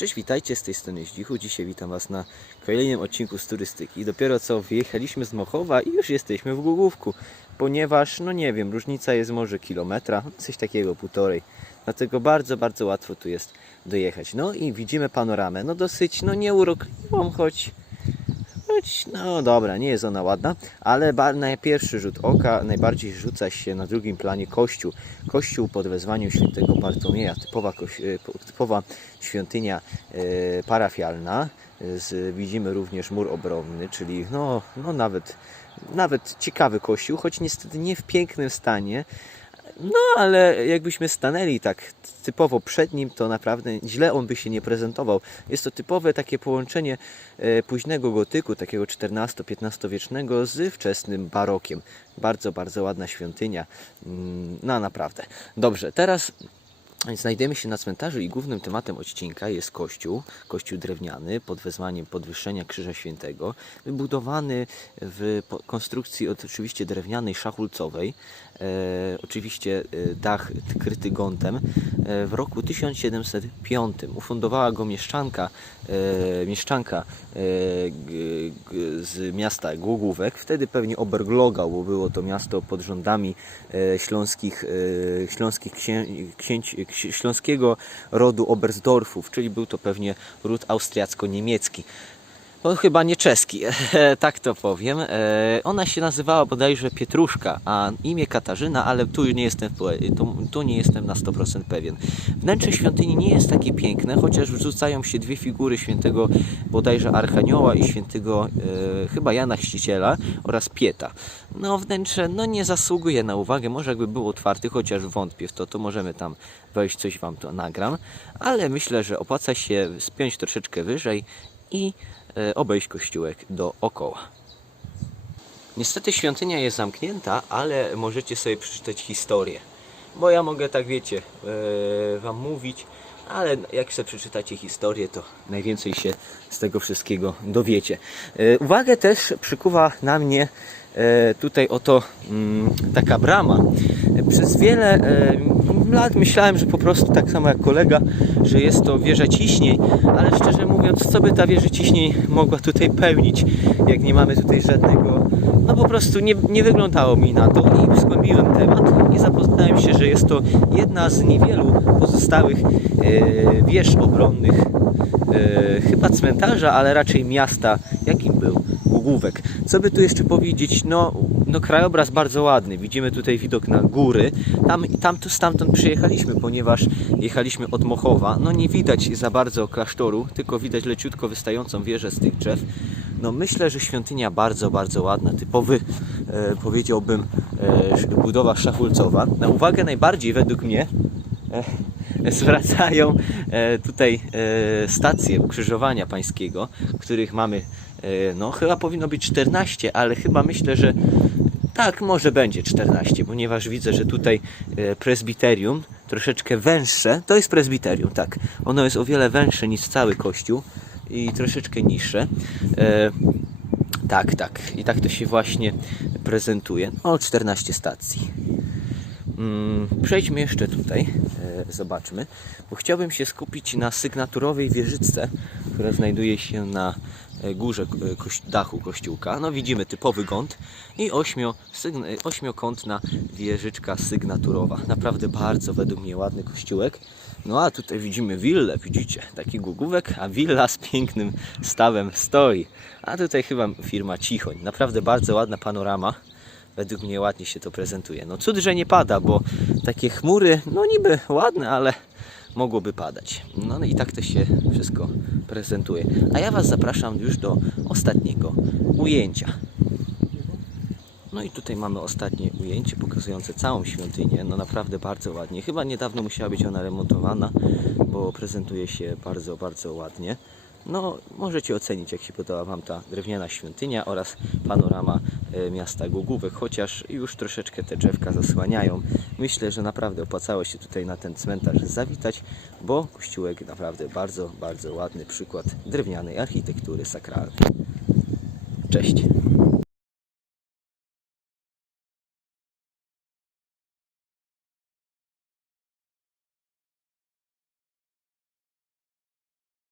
Cześć, witajcie z tej strony Zdzichu. Dzisiaj witam Was na kolejnym odcinku z turystyki. Dopiero co wyjechaliśmy z Mochowa i już jesteśmy w Głogówku, ponieważ, no nie wiem, różnica jest może kilometra, coś takiego, półtorej. Dlatego bardzo, bardzo łatwo tu jest dojechać. No i widzimy panoramę, no dosyć, no nieurokliwą, choć Choć, no dobra, nie jest ona ładna, ale na pierwszy rzut oka najbardziej rzuca się na drugim planie kościół. Kościół pod wezwaniem świętego Bartłomieja, typowa, e, po- typowa świątynia e, parafialna. Widzimy również mur obronny, czyli no, no nawet, nawet ciekawy kościół, choć niestety nie w pięknym stanie. No, ale jakbyśmy stanęli tak typowo przed nim, to naprawdę źle on by się nie prezentował. Jest to typowe takie połączenie e, późnego gotyku, takiego XIV-XV wiecznego z wczesnym barokiem. Bardzo, bardzo ładna świątynia. Mm, No, naprawdę. Dobrze, teraz Znajdujemy się na cmentarzu i głównym tematem odcinka jest kościół, kościół drewniany pod wezwaniem podwyższenia Krzyża Świętego, wybudowany w konstrukcji oczywiście drewnianej szachulcowej, e, oczywiście e, dach kryty gątem. E, w roku 1705. Ufundowała go mieszczanka, e, mieszczanka e, g, g, z miasta Głogówek, wtedy pewnie Oberglogau, bo było to miasto pod rządami e, śląskich, e, śląskich księ, śląskiego rodu Oberstdorfów, czyli był to pewnie ród austriacko-niemiecki. No chyba nie czeski, tak to powiem. E, Ona się nazywała bodajże Pietruszka, a imię Katarzyna, ale tu nie jestem, tu, tu nie jestem na 100% pewien. Wnętrze świątyni nie jest takie piękne, chociaż wrzucają się dwie figury świętego bodajże Archanioła i świętego e, chyba Jana Chrzciciela oraz Pieta. No wnętrze no nie zasługuje na uwagę, może jakby był otwarty, chociaż wątpię w to, to możemy tam wejść, coś Wam to nagram, ale myślę, że opłaca się spiąć troszeczkę wyżej i e, obejść kościółek dookoła. Niestety świątynia jest zamknięta, ale możecie sobie przeczytać historię. Bo ja mogę tak wiecie, e, wam mówić, ale jak sobie przeczytacie historię, to najwięcej się z tego wszystkiego dowiecie. E, uwagę też przykuwa na mnie tutaj oto mm, taka brama. Przez wiele lat myślałem, że po prostu tak samo jak kolega, że jest to wieża ciśnień, ale szczerze mówiąc, co by ta wieża ciśnień mogła tutaj pełnić, jak nie mamy tutaj żadnego, no po prostu nie, nie wyglądało mi na to i zgłębiłem temat i zapoznałem się, że jest to jedna z niewielu pozostałych e, wież obronnych e, chyba cmentarza, ale raczej miasta, jakim był Głogówek. Co by tu jeszcze powiedzieć? No, no krajobraz bardzo ładny. Widzimy tutaj widok na góry. Tam, tam tu stamtąd przyjechaliśmy, ponieważ jechaliśmy od Mochowa. No nie widać za bardzo klasztoru, tylko widać leciutko wystającą wieżę z tych drzew. No myślę, że świątynia bardzo, bardzo ładna. Typowy, e, powiedziałbym, e, budowa szachulcowa. Na uwagę najbardziej według mnie e, zwracają e, tutaj e, stacje ukrzyżowania pańskiego, których mamy, e, no chyba powinno być 14, ale chyba myślę, że tak, może będzie 14, ponieważ widzę, że tutaj prezbiterium troszeczkę węższe, to jest prezbiterium, tak, ono jest o wiele węższe niż cały kościół i troszeczkę niższe. Tak, tak, i tak to się właśnie prezentuje. O, 14 stacji. Mm, Przejdźmy jeszcze tutaj, e, zobaczmy, bo chciałbym się skupić na sygnaturowej wieżyczce, która znajduje się na e, górze e, dachu kościółka. No widzimy typowy gąd i ośmio, ośmiokątna wieżyczka sygnaturowa. Naprawdę bardzo według mnie ładny kościółek. No a tutaj widzimy willę, widzicie, taki głogówek, a willa z pięknym stawem stoi. A tutaj chyba firma Cichoń. Naprawdę bardzo ładna panorama według mnie ładnie się to prezentuje. No cud, że nie pada, bo takie chmury, no niby ładne, ale mogłoby padać. No, no i tak to się wszystko prezentuje. A ja Was zapraszam już do ostatniego ujęcia. No i tutaj mamy ostatnie ujęcie pokazujące całą świątynię. No naprawdę bardzo ładnie. Chyba niedawno musiała być ona remontowana, bo prezentuje się bardzo, bardzo ładnie. No, możecie ocenić, jak się podoba Wam ta drewniana świątynia oraz panorama e, miasta Głogówek, chociaż już troszeczkę te drzewka zasłaniają. Myślę, że naprawdę opłacało się tutaj na ten cmentarz zawitać, bo kościółek naprawdę bardzo, bardzo ładny przykład drewnianej architektury sakralnej. Cześć!